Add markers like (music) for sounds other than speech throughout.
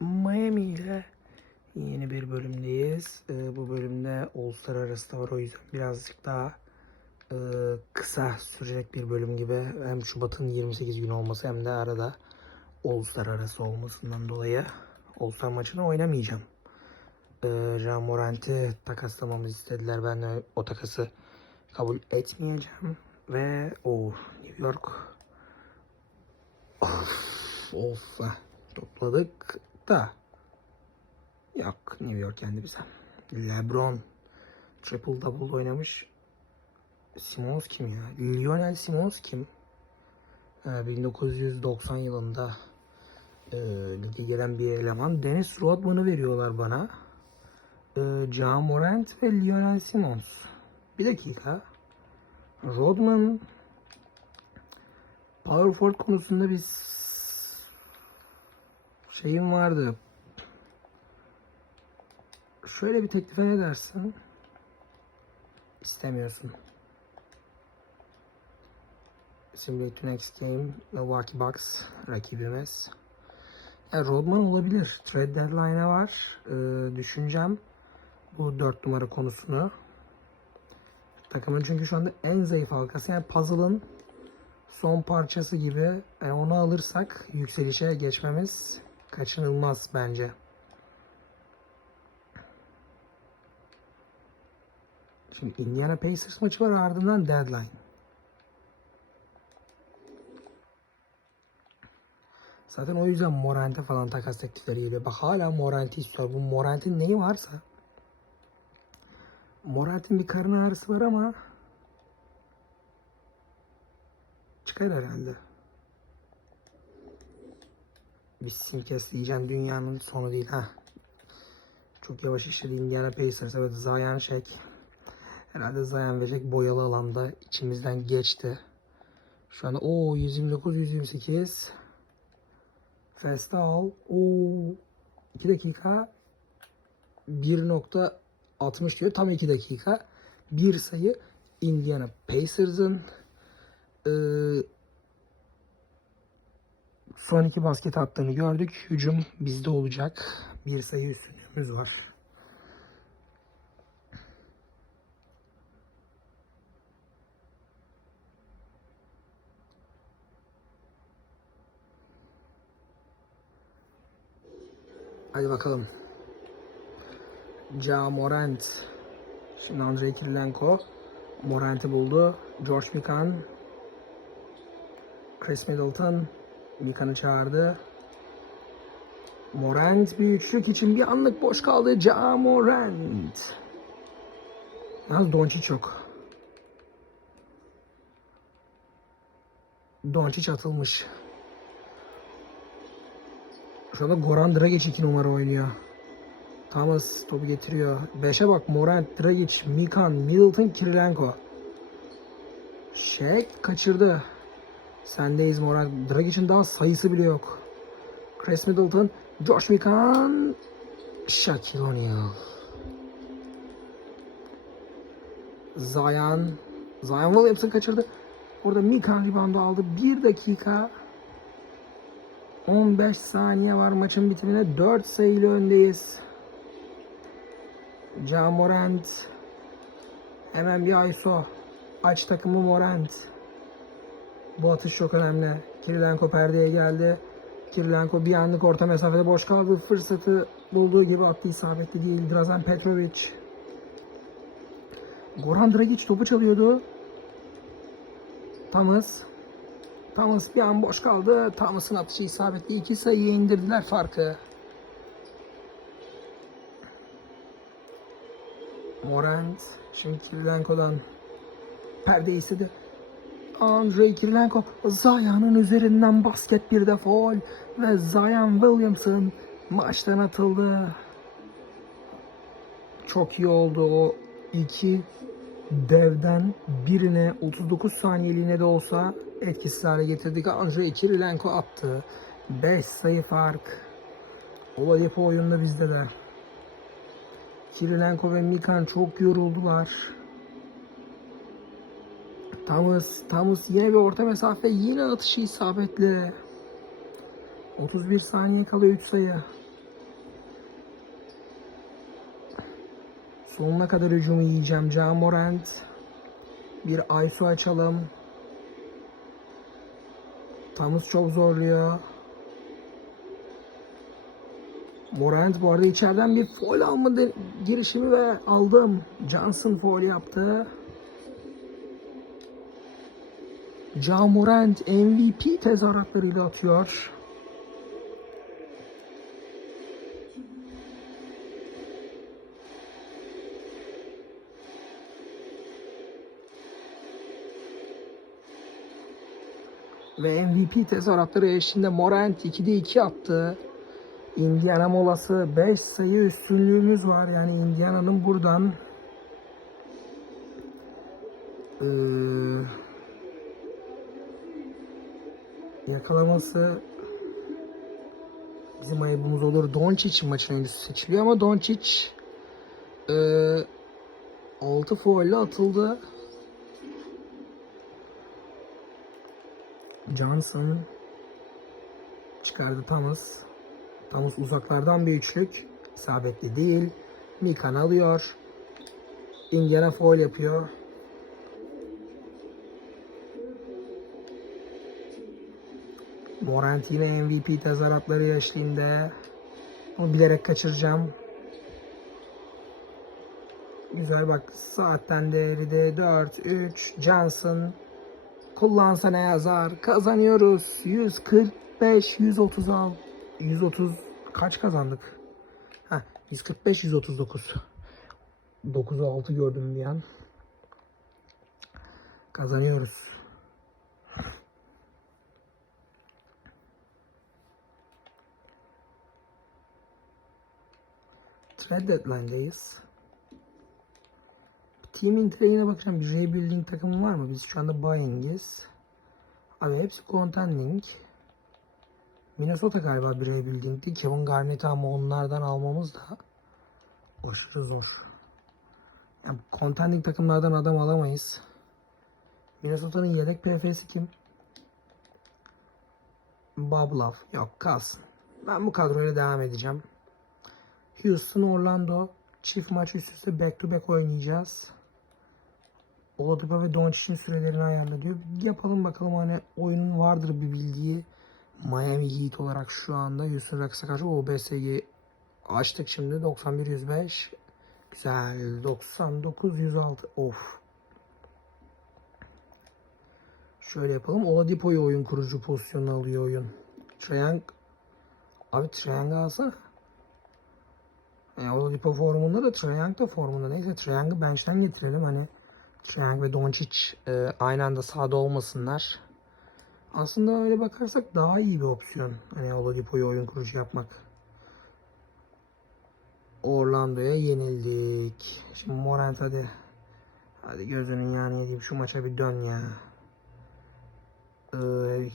Miami ile yeni bir bölümdeyiz. Ee, bu bölümde All-Star arası da var o yüzden birazcık daha e, kısa sürecek bir bölüm gibi. Hem Şubat'ın 28 günü olması hem de arada All-Star arası olmasından dolayı All-Star maçını oynamayacağım. Ee, Jean Morant'i takaslamamızı istediler. Ben de o takası kabul etmeyeceğim. Ve o New York of, of topladık da yok New York yendi bize. LeBron triple double oynamış. Simons kim ya? Lionel Simons kim? Ee, 1990 yılında e, lige gelen bir eleman. Dennis Rodman'ı veriyorlar bana. E, Ja Morant ve Lionel Simons. Bir dakika. Rodman Power forward konusunda bir şeyim vardı. Şöyle bir teklife ne dersin? İstemiyorsun. Simulate next game. Milwaukee Bucks rakibimiz. Ya Rodman olabilir. Trade deadline'a var. Ee, düşüneceğim bu 4 numara konusunu. Takımın çünkü şu anda en zayıf halkası. Yani puzzle'ın son parçası gibi. Yani onu alırsak yükselişe geçmemiz kaçınılmaz bence. Şimdi Indiana Pacers maçı var ardından deadline. Zaten o yüzden Morant'e falan takas teklifleri geliyor. Bak hala Morant'i istiyor. Bu Morant'in neyi varsa Morant'in bir karın ağrısı var ama çıkar herhalde. Bir simkes diyeceğim dünyanın sonu değil ha. Çok yavaş işledi Indiana Pacers. Evet Zayan Şek. Herhalde Zayan ve Şek boyalı alanda içimizden geçti. Şu anda o 129 128 Festal o 2 dakika 1.60 diyor. Tam 2 dakika. Bir sayı Indiana Pacers'ın e, son iki basket attığını gördük. Hücum bizde olacak. Bir sayı üstünlüğümüz var. Hadi bakalım. Ja Morant. Şimdi Andrei Kirilenko. Morant'i buldu. George Mikan. Chris Middleton. Mikan'ı çağırdı. Morant bir üçlük için bir anlık boş kaldı. Ja Morant. Yalnız Doncic yok. Doncic atılmış. Şu anda Goran Dragic 2 numara oynuyor. Thomas topu getiriyor. 5'e bak Morant, Dragic, Mikan, Middleton, Kirilenko. Şek kaçırdı. Sendeyiz Morant. Dragic'in daha sayısı bile yok. Chris Middleton, Josh Mikan, Shaquille O'Neal. Zion, Zion Williamson kaçırdı. Orada Mikan reboundu aldı. 1 dakika 15 saniye var maçın bitimine. 4 sayılı öndeyiz. Ja Morant. Hemen bir ISO. Aç takımı Morant. Bu atış çok önemli. Kirilenko perdeye geldi. Kirilenko bir anlık orta mesafede boş kaldı. Fırsatı bulduğu gibi attı isabetli değil. Drazen Petrovic. Goran Dragic topu çalıyordu. Thomas. Thomas bir an boş kaldı. Thomas'ın atışı isabetli. iki sayıya indirdiler farkı. Morant. Şimdi Kirilenko'dan perde istedi. Andrei Kirilenko Zayan'ın üzerinden basket bir de foul ve Zayan Williamson maçtan atıldı. Çok iyi oldu o iki devden birine 39 saniyeliğine de olsa etkisiz hale getirdik. Andrei Kirilenko attı. 5 sayı fark. Oladipo oyunda bizde de. Kirilenko ve Mikan çok yoruldular. Thomas, Thomas yine bir orta mesafe. Yine atışı isabetli. 31 saniye kalıyor 3 sayı. Sonuna kadar hücumu yiyeceğim. Can Morant. Bir Aysu açalım. Thomas çok zorluyor. Morant bu arada içeriden bir foul alma girişimi ve aldım. Johnson foul yaptı. Ja Morant MVP tezahüratlarıyla atıyor. Ve MVP tezahüratları eşliğinde Morant 2'de 2 attı. Indiana molası 5 sayı üstünlüğümüz var. Yani Indiana'nın buradan eee, yakalaması bizim ayıbımız olur. Doncic maçın üstü seçiliyor ama Doncic eee 6 faulle atıldı. Johnson çıkardı Thomas. Thomas uzaklardan bir üçlük. İsabetli değil. Mikan alıyor. Indiana foul yapıyor. Morant yine MVP tezahüratları eşliğinde. Bunu bilerek kaçıracağım. Güzel bak saatten değeri de 4 3 Johnson kullansa ne yazar? Kazanıyoruz. 145 130 al 130 kaç kazandık? Ha 145 139 9'u 6 gördüm bir an. Kazanıyoruz Trade deadline'dayız. Team Inter'e bakacağım. Bir rebuilding takımı var mı? Biz şu anda buying'iz. Abi hepsi contending. Minnesota galiba bir rebuilding'di. Kevin Garnett'i ama onlardan almamız da aşırı zor. Yani contending takımlardan adam alamayız. Minnesota'nın yedek PF'si kim? Bob Love. Yok kalsın. Ben bu kadroyla devam edeceğim. Houston, Orlando. Çift maç üst üste back to back oynayacağız. Oladipo ve Doncic'in sürelerini ayarla diyor. Yapalım bakalım hani oyunun vardır bir bildiği. Miami Heat olarak şu anda Houston Rockets'a karşı OBS'yi açtık şimdi 91-105. Güzel 99-106 of. Şöyle yapalım. Oladipo'yu oyun kurucu pozisyonuna alıyor oyun. Triang Abi Triang alsana. Yani Oladipo formunda da Triang da formunda. Neyse Triang'ı bench'ten getirelim hani. Triang ve Doncic e, aynı anda sahada olmasınlar. Aslında öyle bakarsak daha iyi bir opsiyon. Hani Oladipo'yu oyun kurucu yapmak. Orlando'ya yenildik. Şimdi Morant hadi. Hadi gözünün yani yediğim şu maça bir dön ya. Ee,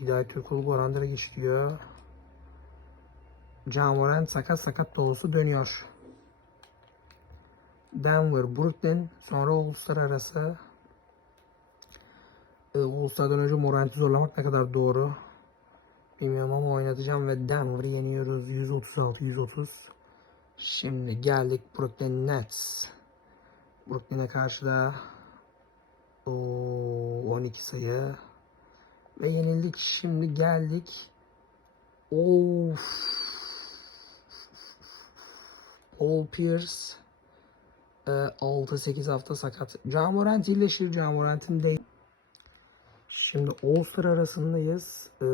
Hidayet Türkoğlu Gorandar'a geç diyor. Can Morant sakat sakat dolusu dönüyor. Denver, Brooklyn, sonra uluslararası. Ee, Uluslardan önce Morant'i zorlamak ne kadar doğru bilmiyorum ama oynatacağım ve Denver'ı yeniyoruz 136-130. Şimdi geldik Brooklyn Nets. Brooklyn'e karşı da o 12 sayı ve yenildik. Şimdi geldik. Of. Paul Pierce e, 6-8 hafta sakat. Camorant iyileşir. Camorant'in değil. Şimdi All-Star arasındayız. E,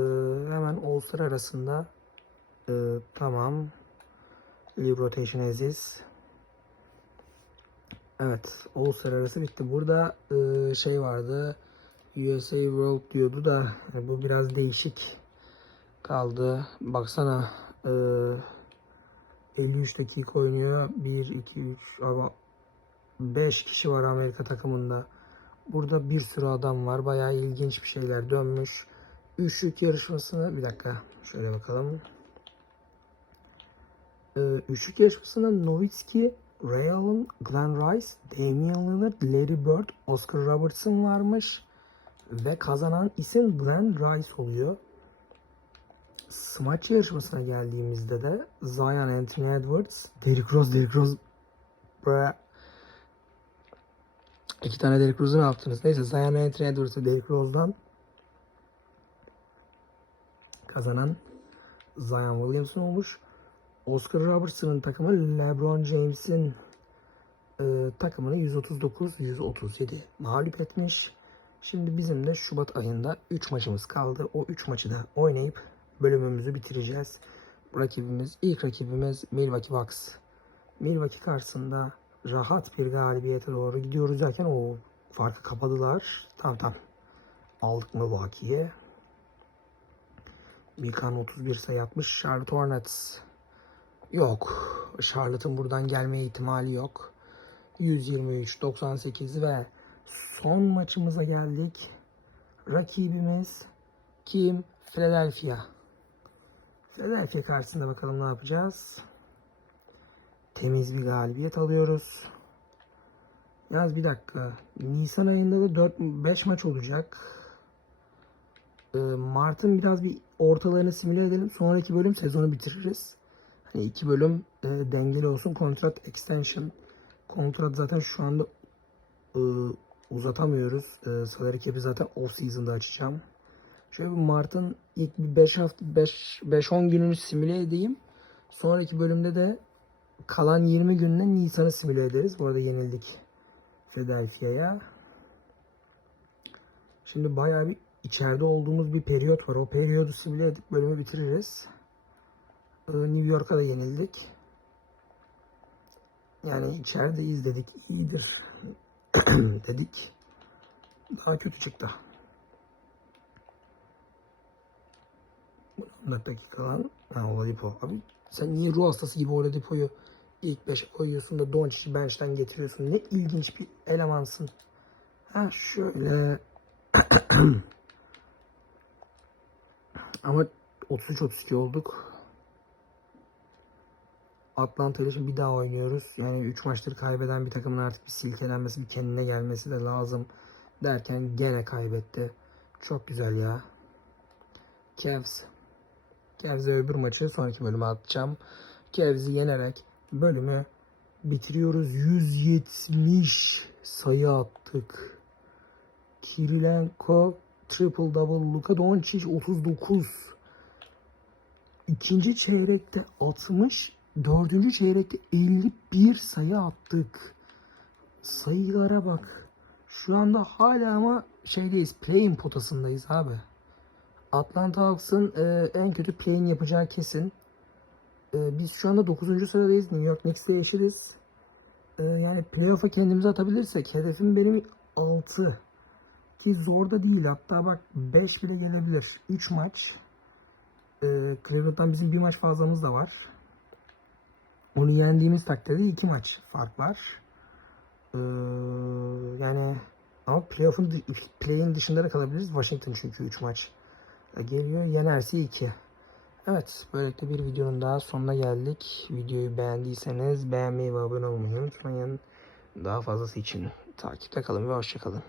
hemen All-Star arasında e, tamam. Leave rotation as is. Evet. All-Star arası bitti. Burada e, şey vardı. USA World diyordu da e, bu biraz değişik kaldı. Baksana e, 53 dakika oynuyor. 1, 2, 3 ama 5 kişi var Amerika takımında. Burada bir sürü adam var. Bayağı ilginç bir şeyler dönmüş. Üçlük yarışmasını bir dakika şöyle bakalım. Ee, üçlük yarışmasında Nowitzki, Ray Allen, Glenn Rice, Damian Lillard, Larry Bird, Oscar Robertson varmış. Ve kazanan isim Glenn Rice oluyor. Smaç yarışmasına geldiğimizde de Zion Anthony Edwards, Derrick Rose, Derrick Rose Bra- İki tane Derrick Rose'u yaptınız? Neyse Zion Anthony Edwards'ı Derrick Rose'dan kazanan Zion Williamson olmuş. Oscar Robertson'ın takımı LeBron James'in e, takımını 139-137 mağlup etmiş. Şimdi bizim de Şubat ayında 3 maçımız kaldı. O 3 maçı da oynayıp bölümümüzü bitireceğiz. Rakibimiz, ilk rakibimiz Milwaukee Bucks. Milwaukee karşısında rahat bir galibiyete doğru gidiyoruz derken o farkı kapadılar. Tamam tamam. Aldık Milwaukee'ye. Milkan 31 sayı atmış. Charlotte Hornets yok. Charlotte'ın buradan gelme ihtimali yok. 123-98 ve son maçımıza geldik. Rakibimiz kim? Philadelphia. Philadelphia karşısında bakalım ne yapacağız. Temiz bir galibiyet alıyoruz. Yaz bir dakika. Nisan ayında da 4-5 maç olacak. Ee, Mart'ın biraz bir ortalarını simüle edelim. Sonraki bölüm sezonu bitiririz. Hani iki bölüm e, dengeli olsun. Kontrat extension. Kontrat zaten şu anda e, uzatamıyoruz. E, salary cap'i zaten off season'da açacağım. Şöyle bir Mart'ın ilk bir 5 hafta 5 5-10 gününü simüle edeyim. Sonraki bölümde de kalan 20 günde Nisan'ı simüle ederiz. Bu arada yenildik Philadelphia'ya. Şimdi bayağı bir içeride olduğumuz bir periyot var. O periyodu simüle edip bölümü bitiririz. Ee, New York'a da yenildik. Yani içerideyiz dedik. iyidir (clears throat) dedik. Daha kötü çıktı. 14 dakika lan. Ha Oladipo. Abi sen niye ruh hastası gibi Oladipo'yu ilk 5'e koyuyorsun da Doncic'i bench'ten getiriyorsun. Ne ilginç bir elemansın. Ha şöyle. (clears throat) Ama 33-32 olduk. Atlanta ile şimdi bir daha oynuyoruz. Yani 3 maçtır kaybeden bir takımın artık bir silkelenmesi, bir kendine gelmesi de lazım derken gene kaybetti. Çok güzel ya. Cavs. Cavs'e öbür maçı sonraki bölüme atacağım. Cavs'i yenerek bölümü bitiriyoruz. 170 sayı attık. Kirilenko triple double. Luka Doncic 39. İkinci çeyrekte 60. Dördüncü çeyrekte 51 sayı attık. Sayılara bak. Şu anda hala ama şeydeyiz. Play-in potasındayız abi. Atlanta Hawks'ın e, en kötü play-in yapacağı kesin. E, biz şu anda 9. sıradayız. New York Knicks'te yaşarız. E, yani playoff'a kendimizi atabilirsek hedefim benim 6. Ki zor da değil. Hatta bak 5 bile gelebilir. 3 maç. E, Cleveland'dan bizim bir maç fazlamız da var. Onu yendiğimiz takdirde 2 maç fark var. E, yani ama playoff'un play'in dışında da kalabiliriz. Washington çünkü 3 maç geliyor. Yenerse 2. Evet, böylelikle bir videonun daha sonuna geldik. Videoyu beğendiyseniz beğenmeyi ve abone olmayı unutmayın. Daha fazlası için takipte kalın ve hoşçakalın.